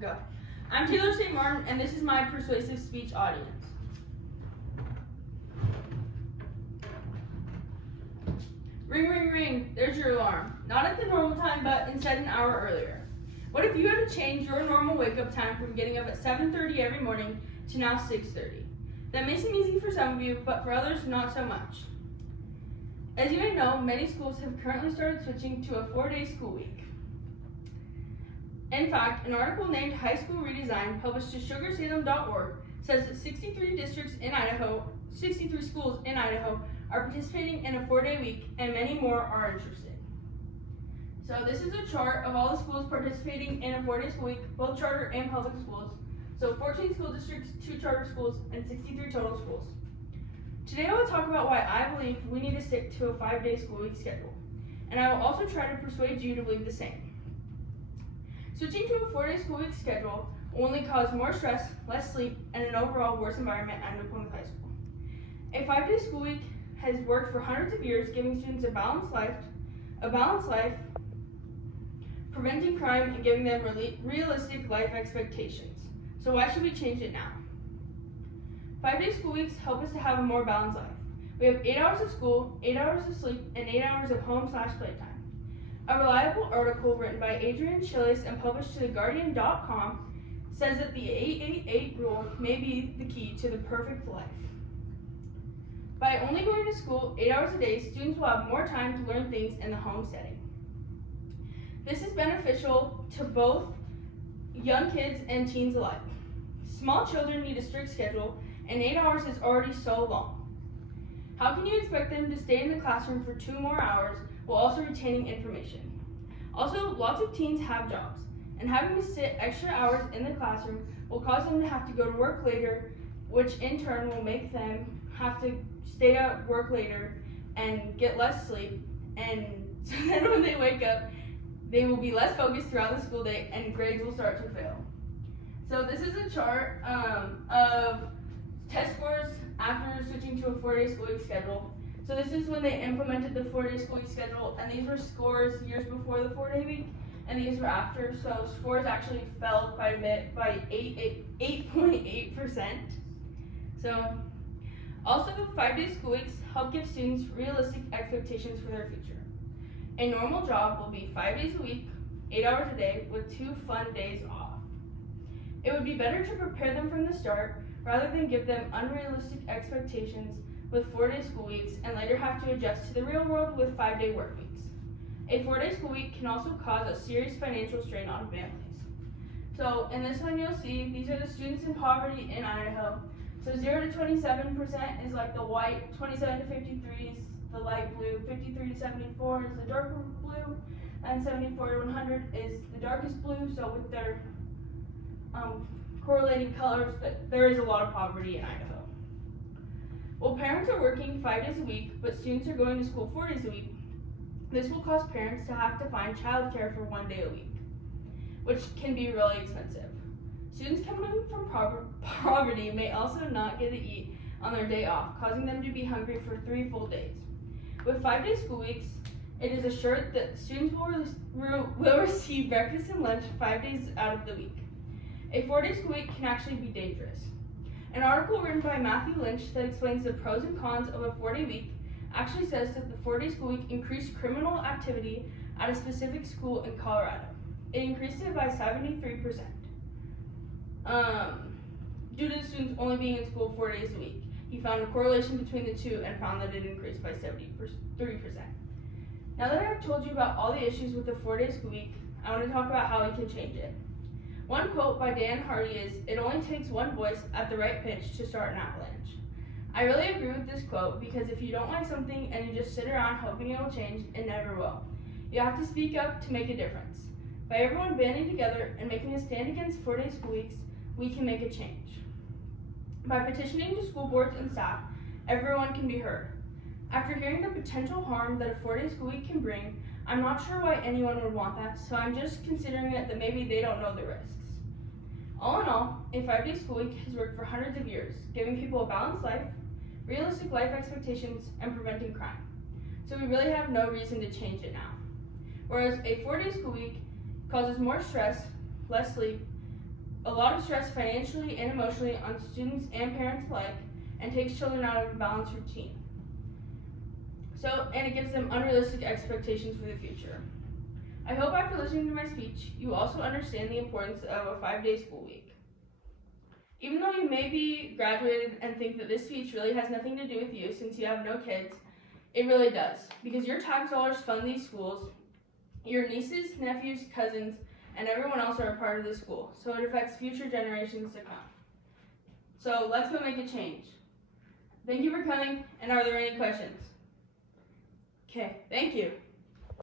Go. I'm Taylor St. Martin, and this is my persuasive speech audience. Ring, ring, ring, there's your alarm. Not at the normal time, but instead an hour earlier. What if you had to change your normal wake-up time from getting up at 7:30 every morning to now 6:30? That may seem easy for some of you, but for others, not so much. As you may know, many schools have currently started switching to a 4-day school week. In fact, an article named High School Redesign, published to sugarsalem.org, says that 63 schools in Idaho are participating in a 4-day week, and many more are interested. So this is a chart of all the schools participating in a 4-day school week, both charter and public schools. So 14 school districts, 2 charter schools, and 63 total schools. Today I will talk about why I believe we need to stick to a 5-day school week schedule, and I will also try to persuade you to believe the same. Switching to a 4-day school week schedule will only cause more stress, less sleep, and an overall worse environment at Noquonock High School. A 5-day school week has worked for hundreds of years, giving students a balanced life, preventing crime, and giving them realistic life expectations. So why should we change it now? 5-day school weeks help us to have a more balanced life. We have 8 hours of school, 8 hours of sleep, and 8 hours of home/playtime. A reliable article written by Adrian Chillis and published to theguardian.com says that the 8-8-8 rule may be the key to the perfect life. By only going to school 8 hours a day, students will have more time to learn things in the home setting. This is beneficial to both young kids and teens alike. Small children need a strict schedule, and 8 hours is already so long. How can you expect them to stay in the classroom for 2 more hours while also retaining information? Also, lots of teens have jobs, and having to sit extra hours in the classroom will cause them to have to go to work later, which in turn will make them have to stay at work later and get less sleep, and so then when they wake up, they will be less focused throughout the school day and grades will start to fail. So this is a chart of test scores after switching to a 4-day school week schedule. So this is when they implemented the 4-day school week schedule, and these were scores years before the 4-day week, and these were after. So scores actually fell quite a bit by 8.8%. So also 5-day school weeks help give students realistic expectations for their future. A normal job will be 5 days a week, 8 hours a day, with 2 fun days off. It would be better to prepare them from the start rather than give them unrealistic expectations with 4-day school weeks and later have to adjust to the real world with 5-day work weeks. A 4-day school week can also cause a serious financial strain on families. So in this one you'll see these are the students in poverty in Idaho. So 0 to 27% is like the white, 27 to 53 is the light blue, 53 to 74 is the darker blue, and 74 to 100 is the darkest blue. So with their correlating colors, there is a lot of poverty in Idaho. While parents are working 5 days a week, but students are going to school 4 days a week, this will cause parents to have to find childcare for 1 day a week, which can be really expensive. Students coming from poverty may also not get to eat on their day off, causing them to be hungry for 3 full days. With 5-day school weeks, it is assured that students will receive breakfast and lunch 5 days out of the week. A 4-day school week can actually be dangerous. An article written by Matthew Lynch that explains the pros and cons of a 4-day week actually says that the 4-day school week increased criminal activity at a specific school in Colorado. It increased it by 73%. Due to the students only being in school 4 days a week. He found a correlation between the two and found that it increased by 73%. Now that I've told you about all the issues with the 4-day school week, I want to talk about how we can change it. One quote by Dan Hardy is, "It only takes one voice at the right pitch to start an avalanche." I really agree with this quote because if you don't like something and you just sit around hoping it will change, it never will. You have to speak up to make a difference. By everyone banding together and making a stand against 4-day school weeks, we can make a change. By petitioning to school boards and staff, everyone can be heard. After hearing the potential harm that a 4-day school week can bring, I'm not sure why anyone would want that, so I'm just considering it that maybe they don't know the risks. All in all, a 5-day school week has worked for hundreds of years, giving people a balanced life, realistic life expectations, and preventing crime. So we really have no reason to change it now. Whereas a 4-day school week causes more stress, less sleep, a lot of stress financially and emotionally on students and parents alike, and takes children out of a balanced routine. And it gives them unrealistic expectations for the future. I hope after listening to my speech, you also understand the importance of a 5-day school week. Even though you may be graduated and think that this speech really has nothing to do with you since you have no kids, it really does, because your tax dollars fund these schools. Your nieces, nephews, cousins, and everyone else are a part of the school, so it affects future generations to come. So let's go make a change. Thank you for coming, and are there any questions? Okay, thank you.